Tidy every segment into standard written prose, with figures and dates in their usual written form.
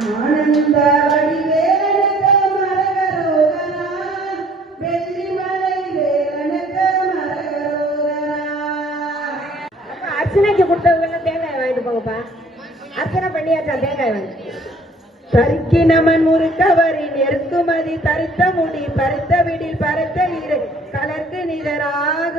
ஆனந்த வடிவேலனுக்கு மரகரோகரா, வெள்ளிமலை வேலனுக்கு மரகரோகரா. அர்ச்சனைக்கு கொடுத்தவங்க தேங்காய் வாங்கிட்டு போங்கப்பா. அர்ச்சனை பண்ணியாச்சா? தேங்காய் வாங்கி தரிக்கினமன் முறுக்கவரின் எருக்குமதி தரித்த முடி பருத்த விடில் பருத்த இரு கலர்க்கு நிகராக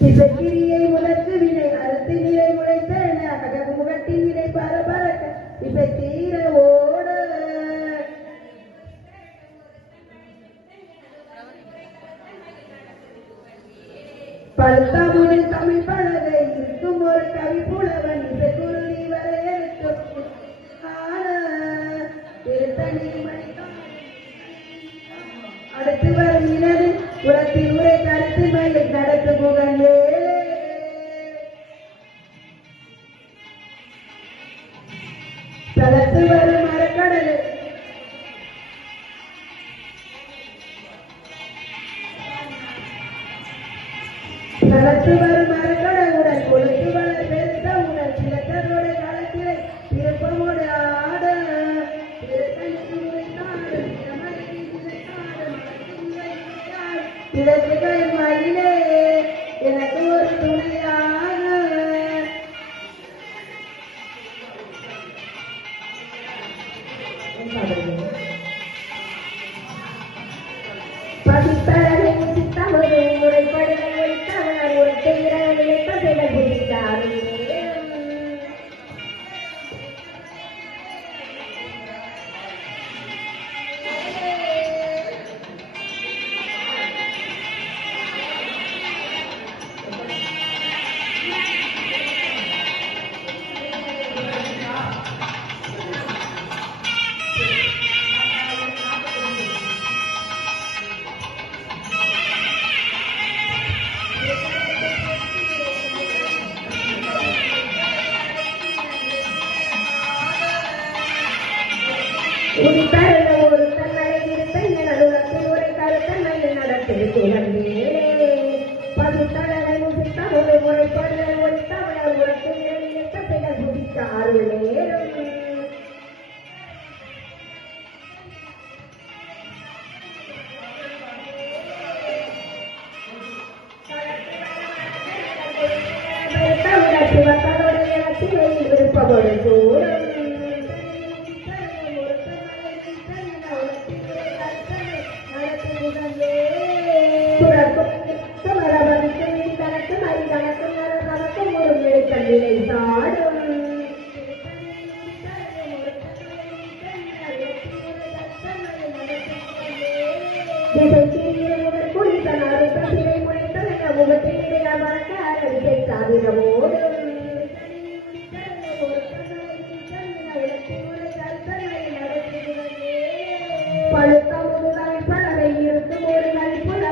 இசைக்கிரியை உனக்கு வினை அறுத்து நிலை முளைத்தன அககு முகட்டின் வினை பரபரக்க இசை தீர ஓட பழுத்தாமுனில் தமிழ் பழக இருக்கும் ஒரு கவி புலவன் இசை குருளி வரையறுத்து அடுத்து வரும் இனது உலகத்தில் உரை கருத்து மயில் நடத்து புகழ் தளத்து வரும் மரக்கடல் தளத்து வரும் மரக்கடவுடன் கொழுத்து வளர் பெருத்த உடல் சிலத்தரோட காலத்திலே திருப்பமோடு ஆட இதற்குகள் மயிலே எனக்கு ஒரு துணையாக பதிப்பழகை சித்தமது முறைப்படி ஒழித்தவனர் உரைத்த இரவு பசைகள் பிடித்தார் உரிப்பருந்த ஒரு தன்னை இருந்த நடுவத்தில் உரை கருத்தன்மை நடத்திருக்கிறே பதித்தழகை முதித்த ஒரு முறைப்படுதல் ஒழித்தவர்கள் உரத்தில் இரண்டு கட்டைகள் புதித்த அருள் நேரும் சிவத்தனுடைய சிவையில் விருப்பமொரு தூரம் பழுத்த பழகை இருக்கும் ஒரு நல்புல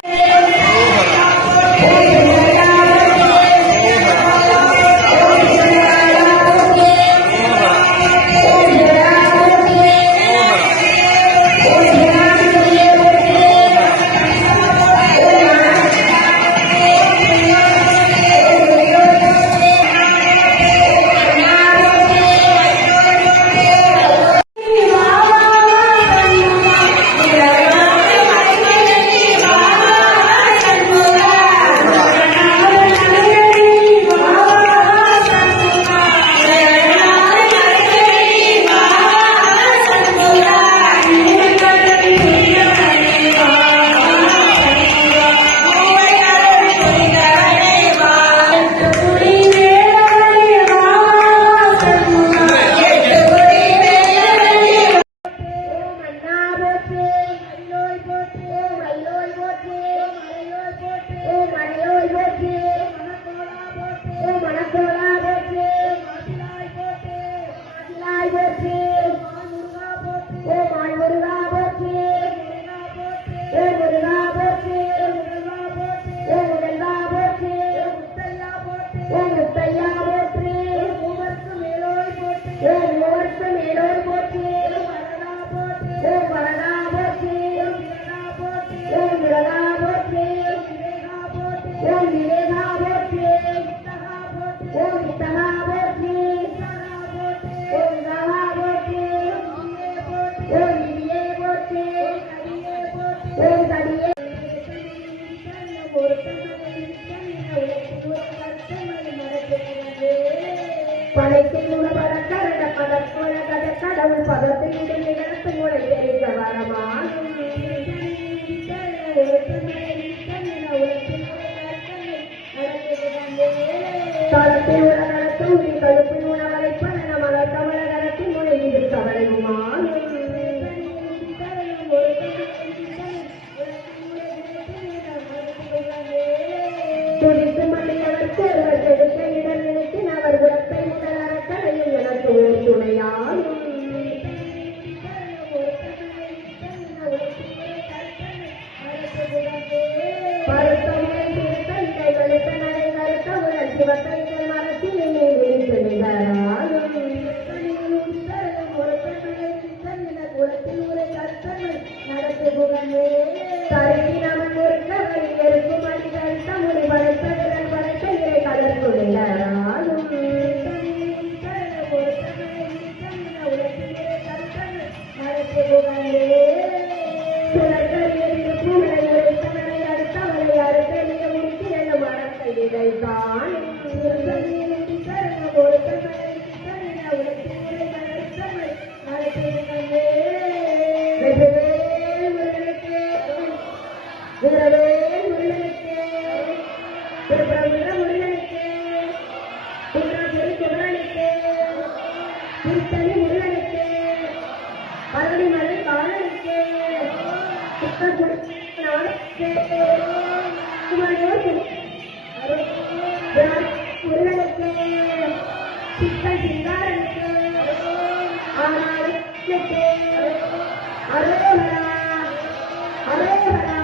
தளத்தில் உள்ள கடத்தூரி கழுப்பில் உணவரை பணன மலர் கமல கரத்தில் முனையில் கவலையுமான் துடித்து மல்லியவர்க்கு அவர் கெடுக்க இடர் நினைக்கின் அவர் குலத்தை முதல் அறக்கலையும் எனக்கு ஓர் துணையாலும் பருத்தமுறை திருத்த இதை வெளுத்த நடை கருத்த உடல் சிவத்தைகள் மரத்தில் என்னை விரித்து நிகராலும் தருகி நமன் முறுக்கவரி நெருக்கும் அடி கருத்த முடி படைத்த விரல் படைத்த இறை கலர்க்கு நிகராலும் மறுமலை காலனுக்கு முருகனுக்கு சிக்கல் சிங்காரனுக்கு ஆனாளுக்கு அரோகரா அரோகரா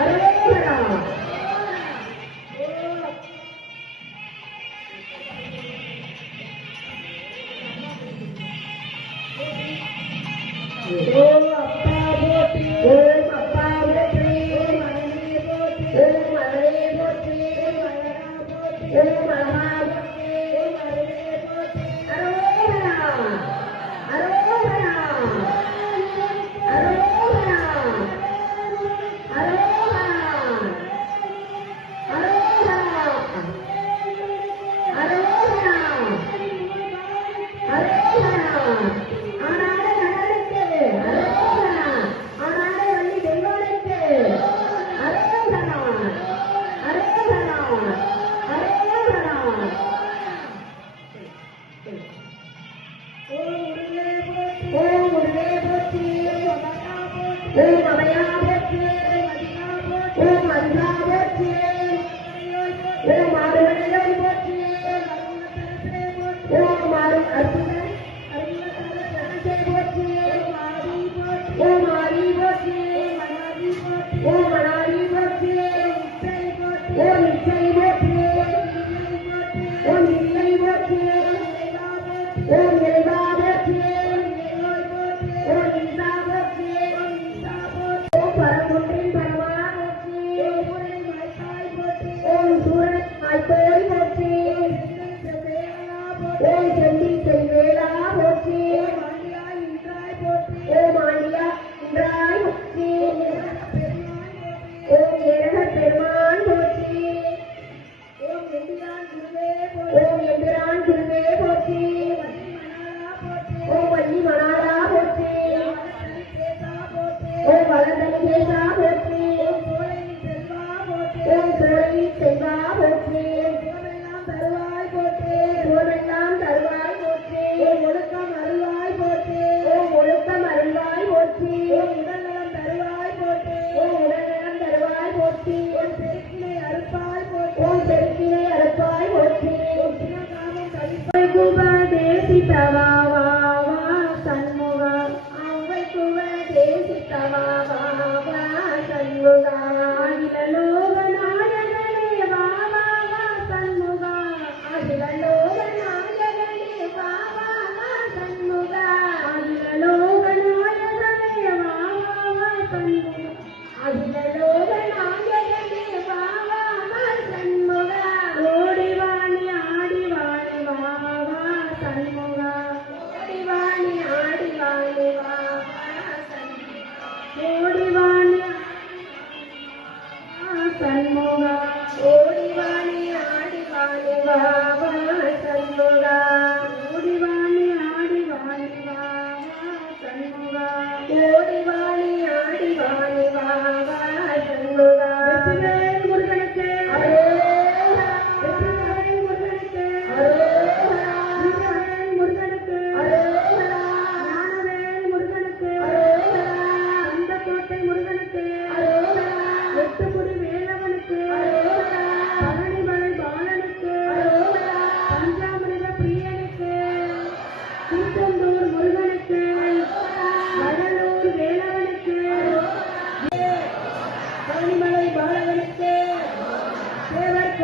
அரோகரா ஓம் அப்பா போற்றி ஓம் அப்பா போற்றி ஓம் மனமே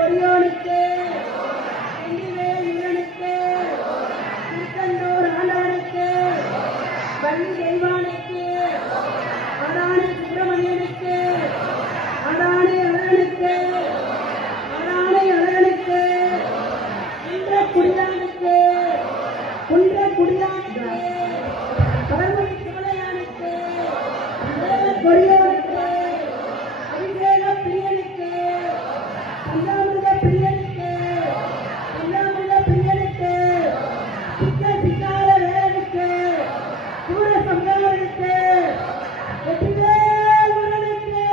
கொடியோனுக்கு வெள்ளிவேல் முருகனுக்கு திருக்கண்டூர் ஆண்டவனுக்கு வள்ளி தெய்வானுக்கு அடானி சுப்பிரமணியனுக்கு அடானி அழகனுக்கு குன்ற குடியானுக்கு பரமணி சோழையானுக்கு கொடியோனுக்கு அபிஷேக பிரியனுக்கு பல்லாமிருக பிரியனுக்கு சிக்கார வேலனுக்கு சூர சம்பாவனுக்கு வெற்றிவேல் முருகனுக்கு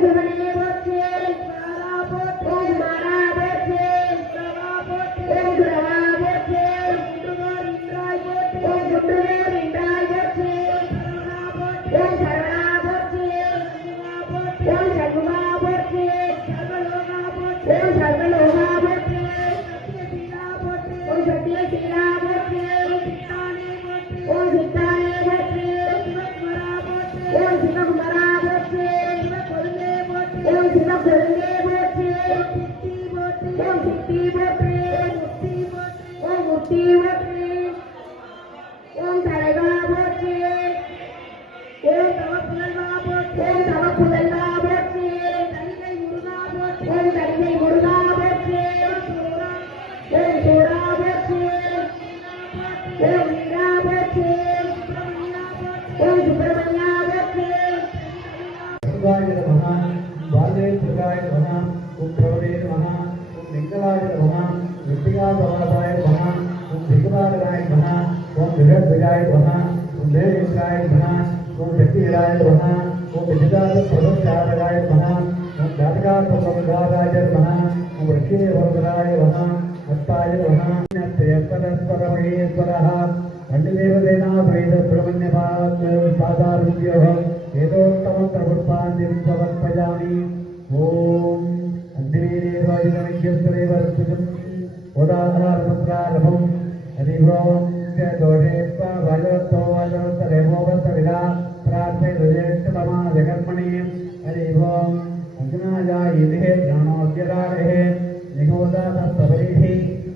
சுமணியே போற்றி மாறா போற்றி ஓம் மாறா போற்றி பிரவா போற்றி ஓம் பிரவா போற்றி குன்றுவோர் இன்றாய் போற்றி ஓம் குன்றுவோர் இன்றாய் போற்றி ஓம் சரவணா போற்றி ஓம் சண்முகா போற்றி சர்வலோகா போற்றி ஓம் சர்வலோகா போற்றி சத்யசீலா போற்றி ஓம் சத்யசீலா போற்றி ஓம் சித்தானே போற்றி சிவகுமரா போற்றி ஓம் சிவகுமரா போற்றி சிவகொழுந்தே போற்றி ஓம் சிவகொழுந்தே போற்றி ஓம் சித்தி போற்றி ஓம் முக்தி போற்றி ஓம் தலைவா போற்றி ஓம் தவ புதல்வா போற்றி ஓம் தவ புதல்வா போற்றி தனிகை முருகா போற்றி ஓம் தனிகை முருகா போற்றி ஓம் சூரா போற்றி ஓம் வீரா போற்றி ஓம் சுப்பிரமணியா போற்றி शिवाय नमः बालेन्द्राय नमः ओम प्रवणे नमः ओम मंगलाय नमः विद्यावादाय नमः ओम दिगवाराय नमः ओम विरद्वयाय नमः ओम देवेन्द्राय नमः ओम शक्तिराय नमः ओम विद्याद प्रभुचाराय नमः ओम दातकात्मकाय नमः ओम ऋषिवर्धनाय नमः अत्ताय नमः नत्यपरस्परमहेश्वरः अन्यदेवतेना वेद ब्रह्मण्यपाद साधारण्योः वेदोत्तमप्रभुत्वान्यं समर्पयामि ओम अन्धवीरेवायुधमिज्ञस्तरेवर्तुजम् उदाहरणप्रारभम् हरिभोम च दोषेत्वा भगवतो वजवत्तरेमोवत्तविदा प्रार्थे ध्वजेष्टतमा जगन्मणि हरिभोम अग्नायायिदेः ज्ञानोद्यरारेः निहोदातत्तवैः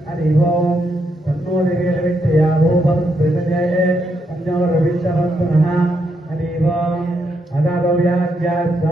हरिभोम तन्नो देवीर्विद्यया भूपं त्रिजये अन्यो रविन्द्रवन्तु नः हरिभोम अदादव्याज्यात्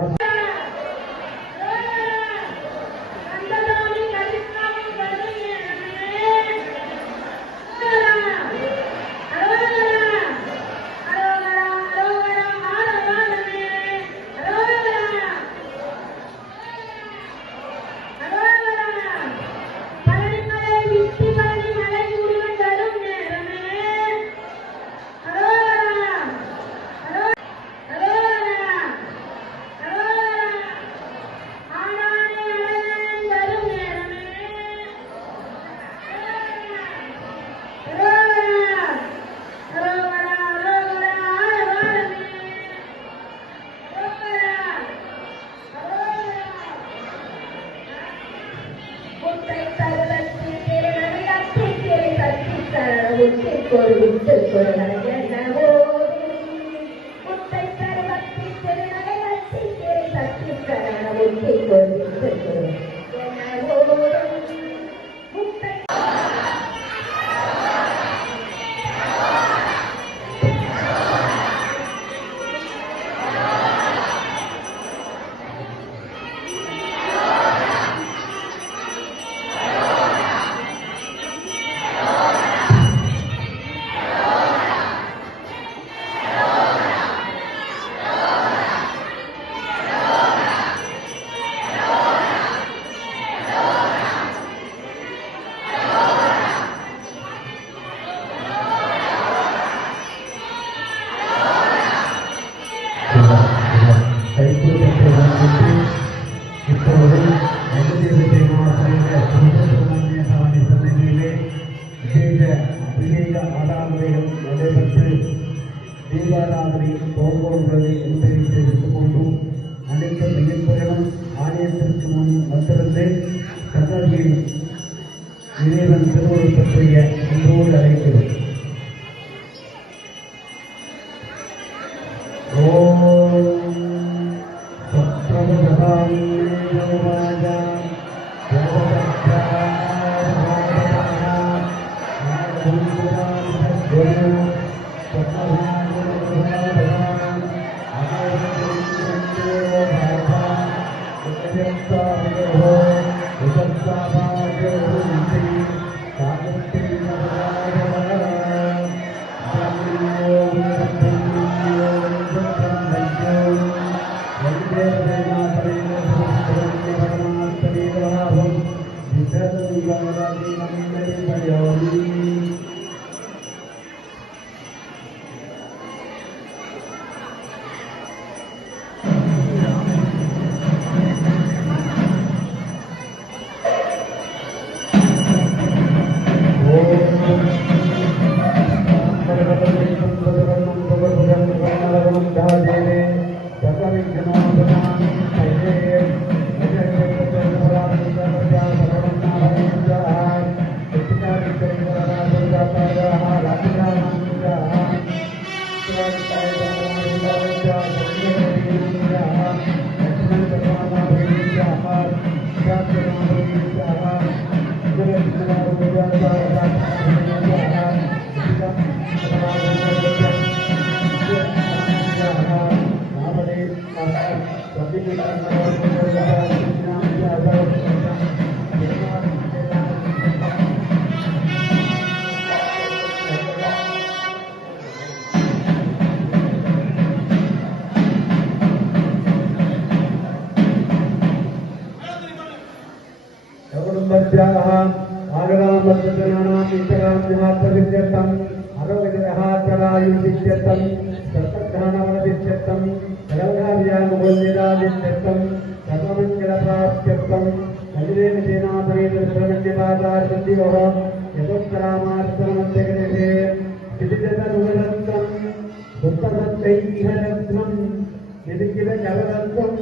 Yadikira Kavarantam,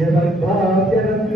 Yadalbhavyanam,